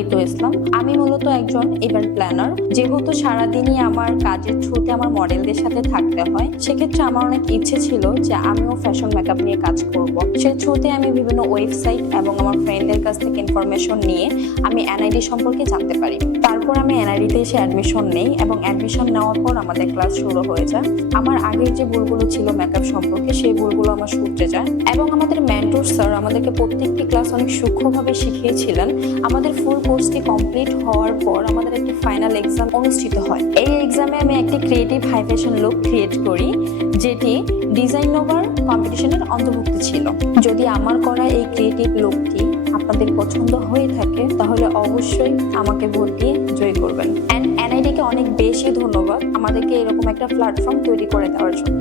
ঋতু ইসলাম। আমি মূলত একজন ইভেন্ট প্ল্যানার। যেহেতু সারাদিনই আমার কাজের থ্রুতে আমার মডেলদের সাথে থাকতে হয়, সেক্ষেত্রে আমার অনেক ইচ্ছে ছিল যে আমিও ফ্যাশন মেকআপ নিয়ে কাজ করব। সেই থ্রুতে আমি বিভিন্ন ওয়েবসাইট এবং আমার ফ্রেন্ডদের কাছ থেকে ইনফরমেশন নিয়ে আমি এনআইডি সম্পর্কে জানতে পারি। তারপর আমি এনআইডিতে এসে অ্যাডমিশন নেই এবং অ্যাডমিশন নেওয়ার পর আমাদের ক্লাস শুরু হয়ে যায়। আমার আগের যে ভুলগুলো ছিল মেকআপ সম্পর্কে, সেই ভুলগুলো আমার শুধরে যায় এবং আমাদের মেন্টর স্যার আমাদেরকে প্রত্যেকটি ক্লাস অনেক সূক্ষ্মভাবে শিখিয়েছিলেন। আমাদের ফুল কোর্সটি কমপ্লিট হওয়ার পর আমাদের একটি ফাইনাল এক্সাম অনুষ্ঠিত হয়। এই এক্সামে আমি একটি creative high fashion look create করি, যেটি ডিজাইন নোভার কম্পিটিশনের অন্তর্ভুক্ত ছিল। যদি আমার করা এই ক্রিয়েটিভ লুকটি আপনাদের পছন্দ হয়ে থাকে তাহলে অবশ্যই আমাকে ভোট দিয়ে জয় করবেন। এনআইডিকে অনেক বেশি ধন্যবাদ আমাদেরকে এরকম একটা প্ল্যাটফর্ম তৈরি করে দেওয়ার জন্য।